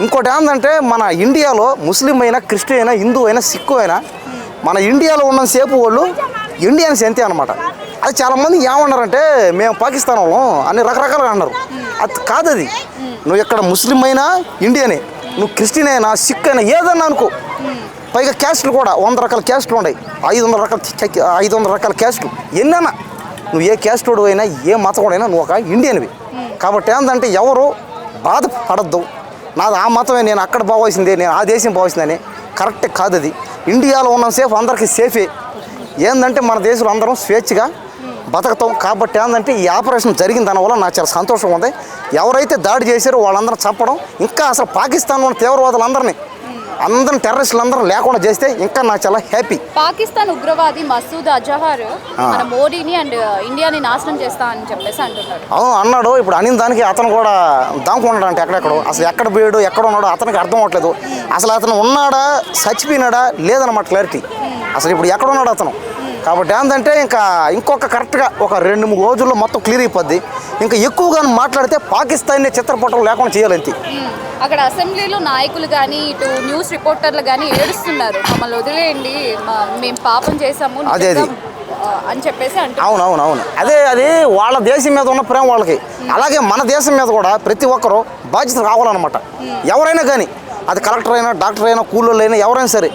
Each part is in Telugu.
ఇంకోటి ఏంటంటే మన ఇండియాలో ముస్లిం అయినా క్రిస్టియన్ అయినా హిందూ అయినా సిక్కు అయినా మన ఇండియాలో ఉన్నంతసేపు వాళ్ళు ఇండియన్స్ ఎంతే అనమాట అది చాలామంది ఏమన్నారంటే మేము పాకిస్తాన్ వాళ్ళం అని రకరకాలుగా అన్నారు. అది కాదు అది నువ్వు ఇక్కడ ముస్లిం అయినా ఇండియనే. నువ్వు క్రిస్టియన్ అయినా సిక్ అయినా ఏదన్నా అనుకో. పైగా క్యాస్ట్లు కూడా వంద రకాల క్యాస్ట్లు ఉన్నాయి. ఐదు వందల రకాల ఐదు వందల రకాల క్యాస్ట్లు. ఎన్నైనా. నువ్వు ఏ క్యాస్ట్ అయినా ఏ మతకుడైనా నువ్వు ఒక ఇండియన్వి. కాబట్టి ఏంటంటే ఎవరు బాధపడద్దు. నాది ఆ మతమే నేను అక్కడ పోవాల్సిందే నేను ఆ దేశం పోవాల్సిందని కరెక్ట్ కాదు అది. ఇండియాలో ఉన్నంతసేపు అందరికీ సేఫే. ఏంటంటే మన దేశంలో అందరం స్వేచ్ఛగా బతకతాం. కాబట్టి ఏంటంటే ఈ ఆపరేషన్ జరిగిన దానివల్ల నాకు చాలా సంతోషం ఉంది. ఎవరైతే దాడి చేశారో వాళ్ళందరూ చంపడం ఇంకా అసలు పాకిస్తాన్ ఉన్న తీవ్రవాదులందరినీ అందరిని టెర్రరిస్టులు అందరూ లేకుండా చేస్తే ఇంకా నాకు చాలా హ్యాపీ. పాకిస్తాన్ ఉగ్రవాది మసూద్ అజహర్ మన మోడీని అండ్ ఇండియాని నాశనం చేస్తా అని చెప్పేసి అంటున్నారు. అవును అన్నాడు. ఇప్పుడు అనిన దానికి అతను కూడా దాముకున్నాడు ఎక్కడెక్కడో. అసలు ఎక్కడ పోయాడు ఎక్కడ ఉన్నాడో అతనికి అర్థం అవ్వట్లేదు. అసలు అతను ఉన్నాడా చచ్చిపోయినాడా లేదన్నమాట క్లారిటీ అసలు ఇప్పుడు ఎక్కడ ఉన్నాడు అతను? కాబట్టి ఏంటంటే ఇంకా ఇంకొక కరెక్ట్గా ఒక రెండు మూడు రోజుల్లో మొత్తం క్లియర్ అయిపోద్ది. ఇంకా ఎక్కువగా మాట్లాడితే పాకిస్తాన్ని చిత్రపటం లేకుండా చేయాలంతే. అక్కడ అసెంబ్లీలో నాయకులు కానీ ఇటు న్యూస్ రిపోర్టర్లు కానీ ఏడుస్తున్నారు. మమ్మల్ని వదిలేయండి మేము పాపం చేసాము అదే, అదే. అని చెప్పేసి అంటున్నారు. అవును అవును అవును అదే అది వాళ్ళ దేశం మీద ఉన్న ప్రేమ వాళ్ళకి. అలాగే మన దేశం మీద కూడా ప్రతి ఒక్కరూ బాధ్యత రావాలన్నమాట. ఎవరైనా కానీ అది కలెక్టర్ అయినా డాక్టర్ అయినా కూలోళ్ళు అయినా ఎవరైనా సరే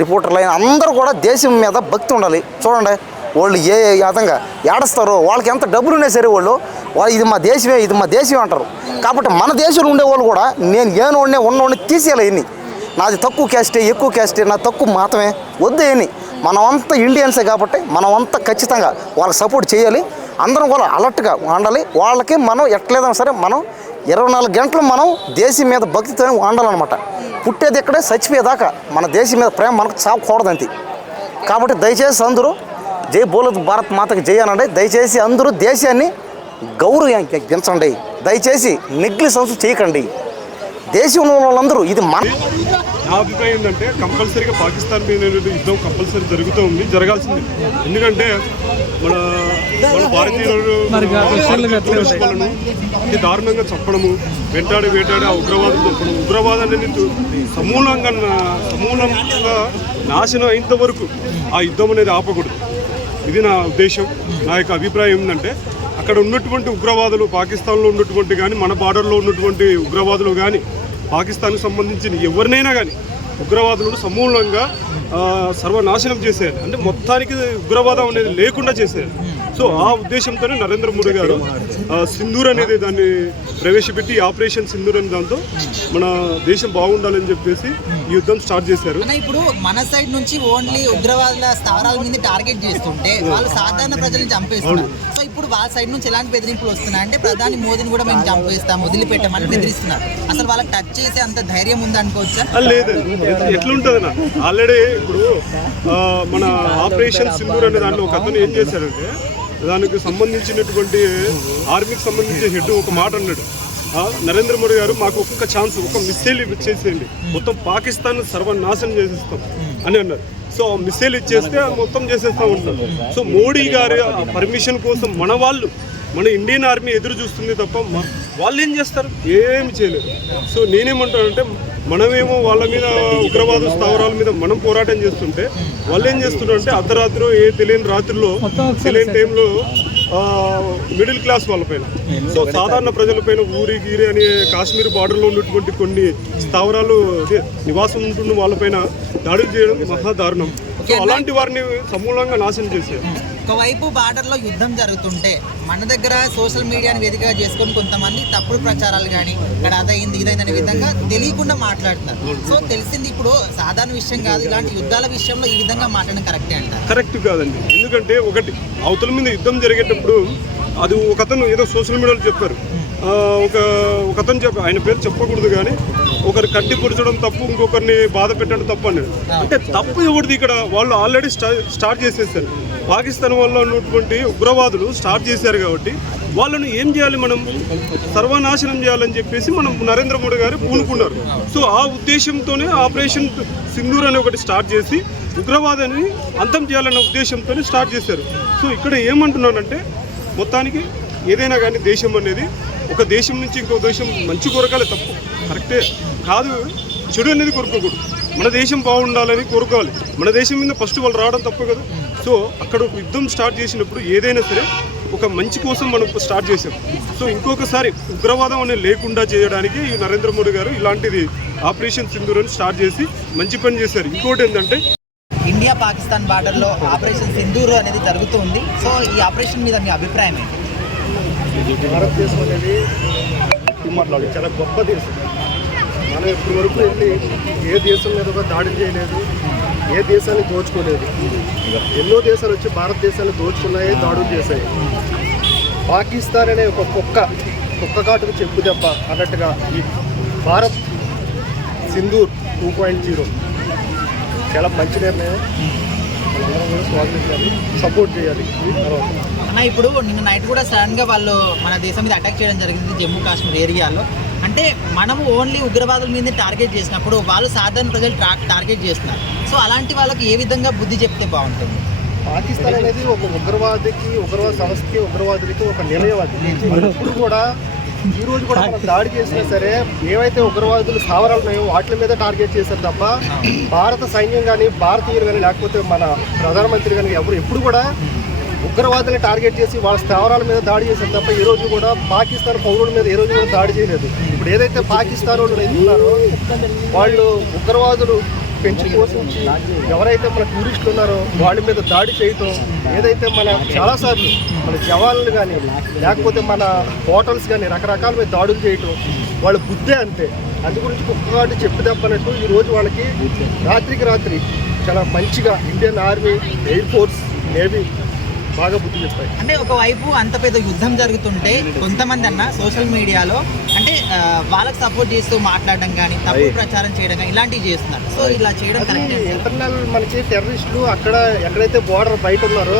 రిపోర్టర్లు అయినా అందరూ కూడా దేశం మీద భక్తి ఉండాలి. చూడండి వాళ్ళు ఏ విధంగా ఏడుస్తారో వాళ్ళకి ఎంత డబ్బులు ఉన్నా సరే వాళ్ళు వాళ్ళు ఇది మా దేశమే ఇది మా దేశమే అంటారు. కాబట్టి మన దేశంలో ఉండేవాళ్ళు కూడా నేను ఏనోడినే ఉన్నోడిని తీసేయాలి ఇన్ని. నాది తక్కువ క్యాస్టే ఎక్కువ క్యాస్టే నా తక్కువ మాత్రమే వద్దు ఏని మనమంతా ఇండియన్సే కాబట్టి మనమంతా ఖచ్చితంగా వాళ్ళకి సపోర్ట్ చేయాలి. అందరం కూడా అలర్ట్గా ఉండాలి. వాళ్ళకి మనం ఎట్లేదన్నా సరే మనం ఇరవై నాలుగు గంటలు మనం దేశం మీద భక్తితోనే ఉండాలన్నమాట. పుట్టేది ఇక్కడే చచ్చిపోయేదాకా మన దేశం మీద ప్రేమ మనకు చావకూడదంతే కాబట్టి దయచేసి అందరూ జై బోలత్ భారత్ మాతకి జై అనండి. దయచేసి అందరూ దేశాన్ని గౌరవించండి దయచేసి నెగ్లిసెన్స్ చేయకండి. దేశంలో వాళ్ళందరూ ఇది మన నా అభిప్రాయం ఏంటంటే కంపల్సరీగా పాకిస్తాన్ మీద యుద్ధం కంపల్సరీ జరుగుతూ ఉంది జరగాల్సింది. ఎందుకంటే మన మన భారతీయులు అతి దారుణంగా చంపడము వెంటాడి వేటాడి ఆ ఉగ్రవాదం చంపడం ఉగ్రవాదాన్ని సమూలంగా నా- సమూలంగా నాశనం అయ్యేంత వరకు ఆ యుద్ధం అనేది ఆపకూడదు. ఇది నా ఉద్దేశం నా యొక్క అభిప్రాయం ఏంటంటే అక్కడ ఉన్నటువంటి ఉగ్రవాదులు పాకిస్తాన్లో ఉన్నటువంటి కానీ మన బార్డర్లో ఉన్నటువంటి ఉగ్రవాదులు కానీ పాకిస్తాన్కి సంబంధించిన ఎవరినైనా కానీ ఉగ్రవాదులను సమూలంగా సర్వనాశనం చేసేయాలి. అంటే మొత్తానికి ఉగ్రవాదం అనేది లేకుండా చేసేయాలి. సో ఆ ఉద్దేశంతోనే నరేంద్ర మోడీ గారు సింధూర్ అనేది దాన్ని ప్రవేశపెట్టి ఆపరేషన్ సింధూర్ అనే దాంతో మన దేశం బాగుండాలని చెప్పేసి ఈ యుద్ధం స్టార్ట్ చేశారు. ఇప్పుడు మన సైడ్ నుంచి ఓన్లీ ఉగ్రవాదుల స్థావరాల మీద టార్గెట్ చేస్తుంటే వాళ్ళు సాధారణ ప్రజల్ని చంపేస్తున్నారు. సో ఇప్పుడు వాళ్ళ సైడ్ నుంచి ఎలాంటి బెదిరింపులు వస్తున్నాయి? అంటే ప్రధాని మోదీని కూడా మేము చంపేస్తాం వదిలిపెట్టామని బెదిరిస్తున్నారు. అసలు వాళ్ళకి టచ్ చేసే అంత ధైర్యం ఉంది అనుకోవచ్చా? ఆ, లేదు. ఎట్- ఎట్లుంటుంది నా ఆల్రెడీ ఇప్పుడు మన ఆపరేషన్ సింధూర్ అనే దాంట్లో ఒక అతను ఏం చేశాడంటే దానికి సంబంధించినటువంటి ఆర్మీకి సంబంధించిన హెడ్ ఒక మాట అన్నాడు. నరేంద్ర మోడీ గారు మాకు ఒక్క ఛాన్స్ ఒక మిస్సైల్ ఇచ్చేసేయండి. మొత్తం పాకిస్తాన్ సర్వనాశనం చేసేస్తాం అని అన్నారు. సో ఆ మిస్సైల్ ఇచ్చేస్తే మొత్తం చేసేస్తా ఉంటారు. సో మోడీ గారి పర్మిషన్ కోసం మన వాళ్ళు మన ఇండియన్ ఆర్మీ ఎదురు చూస్తుంది తప్ప వాళ్ళు ఏం చేస్తారు? ఏమి చేయలేరు. సో నేనేమంటానంటే మనమేమో వాళ్ళ మీద ఉగ్రవాద స్థావరాల మీద మనం పోరాటం చేస్తుంటే వాళ్ళు ఏం చేస్తున్నారంటే అర్ధరాత్రి ఏ తెలియని రాత్రిలో తెలియని టైంలో మిడిల్ క్లాస్ వాళ్ళపైన సో సాధారణ ప్రజలపైన ఊరి గీరి అనే కాశ్మీర్ బార్డర్లో ఉన్నటువంటి కొన్ని స్థావరాలు అదే నివాసం ఉంటున్న వాళ్ళపైన దాడులు చేయడం మహా దారుణం. సో అలాంటి వారిని సమూలంగా నాశనం చేశారు. ఒకవైపు బార్డర్లో యుద్ధం జరుగుతుంటే మన దగ్గర సోషల్ మీడియాని వేదికగా చేసుకొని కొంతమంది తప్పుడు ప్రచారాలు కానీ ఇక్కడ అదైంది ఇదైందనే విధంగా తెలియకుండా మాట్లాడుతున్నారు. సో తెలిసింది ఇప్పుడు సాధారణ విషయం కాదు ఇలాంటి యుద్ధాల విషయంలో ఈ విధంగా మాట్లాడడం కరెక్టే అంటారు? కరెక్ట్ కాదండి. ఎందుకంటే ఒకటి అవతల మీద యుద్ధం జరిగేటప్పుడు అది ఒక అతను ఏదో సోషల్ మీడియాలో చెప్పారు. ఒక ఒక అతను చెప్ప ఆయన పేరు చెప్పకూడదు కానీ ఒకరు కట్టి పొడిచడం తప్పు ఇంకొకరిని బాధ పెట్టడం తప్పు అన్నాడు. అంటే తప్పు ఎవరిది ఇక్కడ? వాళ్ళు ఆల్రెడీ స్టా స్టార్ట్ చేసేసారు. పాకిస్తాన్ వల్ల ఉన్నటువంటి ఉగ్రవాదులు స్టార్ట్ చేశారు కాబట్టి వాళ్ళను ఏం చేయాలి మనం? సర్వనాశనం చేయాలని చెప్పేసి మనం నరేంద్ర మోడీ గారు పూనుకున్నారు. సో ఆ ఉద్దేశంతోనే ఆపరేషన్ సింధూర్ అని ఒకటి స్టార్ట్ చేసి ఉగ్రవాదాన్ని అంతం చేయాలన్న ఉద్దేశంతోనే స్టార్ట్ చేశారు. సో ఇక్కడ ఏమంటున్నానంటే మొత్తానికి ఏదైనా కానీ దేశం అనేది ఒక దేశం నుంచి ఇంకో దేశం మంచి కొరకాలే తప్పు. కరెక్టే కాదు. చెడు అనేది కోరుకోకూడదు. మన దేశం బాగుండాలని కోరుకోవాలి. మన దేశం మీద ఫస్ట్ వాళ్ళు రావడం తప్పు కదా. సో అక్కడ యుద్ధం స్టార్ట్ చేసినప్పుడు ఏదైనా సరే ఒక మంచి కోసం మనం స్టార్ట్ చేసాం సో ఇంకొకసారి ఉగ్రవాదం అనేది లేకుండా చేయడానికి ఈ నరేంద్ర మోడీ గారు ఇలాంటిది ఆపరేషన్ సింధూర్ అని స్టార్ట్ చేసి మంచి పని చేశారు. ఇంకోటి ఏంటంటే ఇండియా పాకిస్తాన్ బార్డర్లో ఆపరేషన్ సింధూరు అనేది జరుగుతుంది సో ఈ ఆపరేషన్ మీద మీ అభిప్రాయం ఏంటి? భారతదేశం అనేది చాలా గొప్ప దేశం. మనం ఇప్పటి వరకు వెళ్ళి ఏ దేశం మీద కూడా దాడి చేయలేదు ఏ దేశాన్ని దోచుకోలేదు. ఎన్నో దేశాలు వచ్చి భారతదేశాన్ని దోచుకున్నాయి దాడులు చేశాయి. పాకిస్తాన్ అనే ఒక కుక్క కుక్క కాటుకు చెప్పు దెబ్బ అన్నట్టుగా ఈ Bharat Sindoor two point zero. చాలా మంచి నిర్ణయం. సపోర్ట్ చేయాలి. అన్న ఇప్పుడు నిన్న నైట్ కూడా సడన్గా వాళ్ళు మన దేశం మీద అటాక్ చేయడం జరిగింది జమ్మూ కాశ్మీర్ ఏరియాలో. అంటే మనము ఓన్లీ ఉగ్రవాదుల మీద టార్గెట్ చేసినప్పుడు వాళ్ళు సాధారణ ప్రజలు టార్గెట్ చేస్తున్నారు. సో అలాంటి వాళ్ళకి ఏ విధంగా బుద్ధి చెప్తే బాగుంటుంది? పాకిస్తాన్ అనేది ఒక ఉగ్రవాదికి ఉగ్రవాద సంస్థకి ఉగ్రవాదులకి ఒక నిలయం అది వాళ్ళు ఎప్పుడు కూడా ఈ రోజు కూడా మనం దాడి చేసినా సరే ఏవైతే ఉగ్రవాదులు స్థావరాలు ఉన్నాయో వాటి మీద టార్గెట్ చేశారు తప్ప భారత సైన్యం కానీ భారతీయులు కానీ లేకపోతే మన ప్రధానమంత్రి కానీ ఎవరు ఎప్పుడు కూడా ఉగ్రవాదుల్ని టార్గెట్ చేసి వాళ్ళ స్థావరాల మీద దాడి చేశారు తప్ప ఈ రోజు కూడా పాకిస్తాన్ పౌరుల మీద ఏ రోజు కూడా దాడి చేయలేదు. ఇప్పుడు ఏదైతే పాకిస్తాన్ వాళ్ళు ఉన్నారో వాళ్ళు ఉగ్రవాదులు పెంచి పోషించి ఎవరైతే మన టూరిస్టులు ఉన్నారో వాళ్ళ మీద దాడి చేయటం ఏదైతే మన చాలాసార్లు మన జవాన్లు కానీ లేకపోతే మన హోటల్స్ కానీ రకరకాల మీద దాడులు చేయటం వాళ్ళ బుద్ధే అంతే. అందు గురించి కుక్కగాడు చెప్పి తప్పనట్టు ఈరోజు వాళ్ళకి రాత్రికి రాత్రి చాలా మంచిగా Indian army air force navy బాగా బుద్ధి చెప్తాయి అంటే ఒకవైపు అంత పెద్ద యుద్ధం జరుగుతుంటే కొంతమంది అన్న సోషల్ మీడియాలో అంటే వాళ్ళకి సపోర్ట్ చేస్తూ మాట్లాడడం కానీ తప్పు ప్రచారం చేయడం కానీ ఇలాంటివి చేస్తున్నారు. సో ఇలా చేయడం ఇంటర్నల్ మనకి టెర్రరిస్టులు అక్కడ ఎక్కడైతే బోర్డర్ బయట ఉన్నారో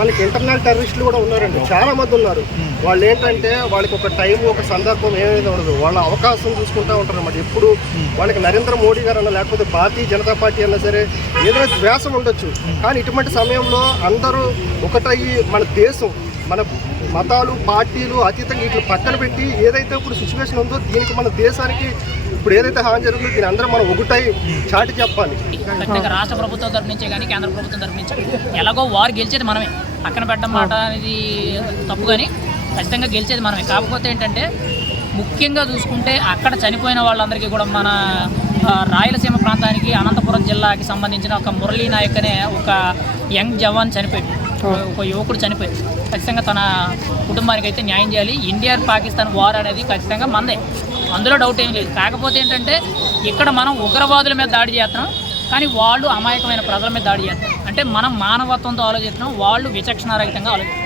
మనకి ఇంటర్నల్ టెర్రరిస్టులు కూడా ఉన్నారండి. చాలా మంది ఉన్నారు. వాళ్ళు ఏంటంటే వాళ్ళకి ఒక టైం ఒక సందర్భం ఏమైనా ఉండదు. వాళ్ళ అవకాశం చూసుకుంటా ఉంటారు అన్నమాట. ఎప్పుడు వాళ్ళకి నరేంద్ర మోడీ గారు అన్నా లేకపోతే భారతీయ జనతా పార్టీ అన్నా సరే ఏదైనా ద్వేషం ఉండొచ్చు. కానీ ఇటువంటి సమయంలో అందరూ ఒకటయ్యి మన దేశం మన మతాలు పార్టీలు అతీతంగా ఇట్లా పక్కన పెట్టి ఏదైతే ఇప్పుడు సిచ్యువేషన్ ఉందో దీనికి మన దేశానికి ఇప్పుడు ఏదైతే హాని జరుగుతుందో దీని అందరం మనం ఒకటై చాటి చెప్పాలి. ఖచ్చితంగా రాష్ట్ర ప్రభుత్వం తరపు నుంచే కానీ కేంద్ర ప్రభుత్వం తరపు నుంచి ఎలాగో వారు గెలిచేది మనమే. పక్కన పెట్టడం మాట అనేది తప్పు కానీ ఖచ్చితంగా గెలిచేది మనమే. కాకపోతే ఏంటంటే ముఖ్యంగా చూసుకుంటే అక్కడ చనిపోయిన వాళ్ళందరికీ కూడా మన రాయలసీమ ప్రాంతానికి అనంతపురం జిల్లాకి సంబంధించిన ఒక మురళీ నాయక్ అనే ఒక యంగ్ జవాన్ చనిపోయాడు. ఒక యువకుడు చనిపోయాడు. ఖచ్చితంగా తన కుటుంబానికి అయితే న్యాయం చేయాలి. ఇండియా పాకిస్తాన్ వార్ అనేది ఖచ్చితంగా మందే. అందులో డౌట్ ఏం లేదు. కాకపోతే ఏంటంటే ఇక్కడ మనం ఉగ్రవాదుల మీద దాడి చేస్తున్నాం. కానీ వాళ్ళు అమాయకమైన ప్రజల మీద దాడి చేస్తారు అంటే మనం మానవత్వంతో ఆలోచిస్తున్నాం. వాళ్ళు విచక్షణారహితంగా ఆలోచిస్తారు